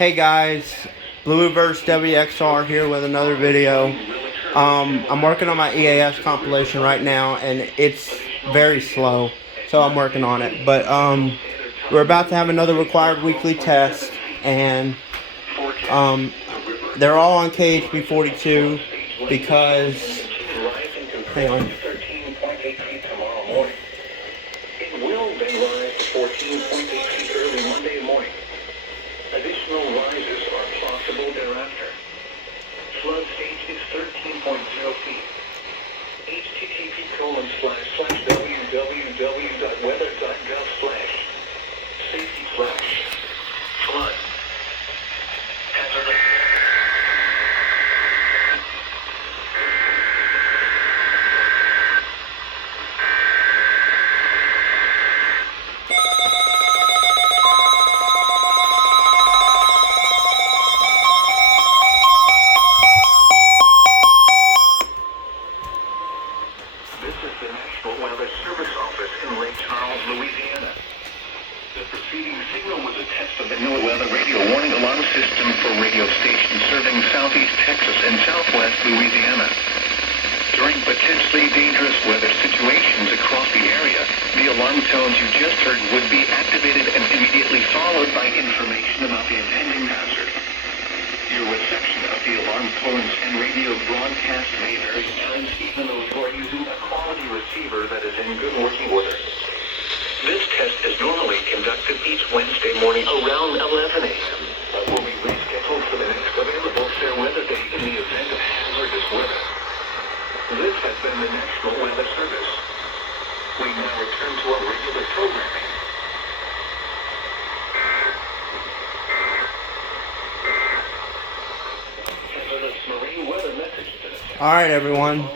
Hey guys, Blueverse WXR here with another video. I'm working on my EAS compilation right now, and it's very slow, so I'm working on it. But we're about to have another required weekly test, and they're all on KHB 42 because, hang on. It will then rise to 14.8 feet early Monday morning. Additional rises are possible thereafter. Flood stage is 13.0 feet. http://www.weather.gov/safety/flood. Hazardous. This is the National Weather Service Office in Lake Charles, Louisiana. The preceding signal was a test of the NOAA Weather Radio Warning Alarm System for radio stations serving southeast Texas and southwest Louisiana. During potentially dangerous weather situations across the area, the alarm tones you just heard would be activated and immediately followed by information about the impending hazard. Your reception of the alarm tones and radio broadcast may vary at times, even though you are using a quality receiver that is in good working order. This test is normally conducted each Wednesday morning around 11 a.m., but will be rescheduled for the next available fair weather day in the event of hazardous weather. This has been the National Weather Service. We now return to our regular programming. Hazardous marine weather message. Alright everyone,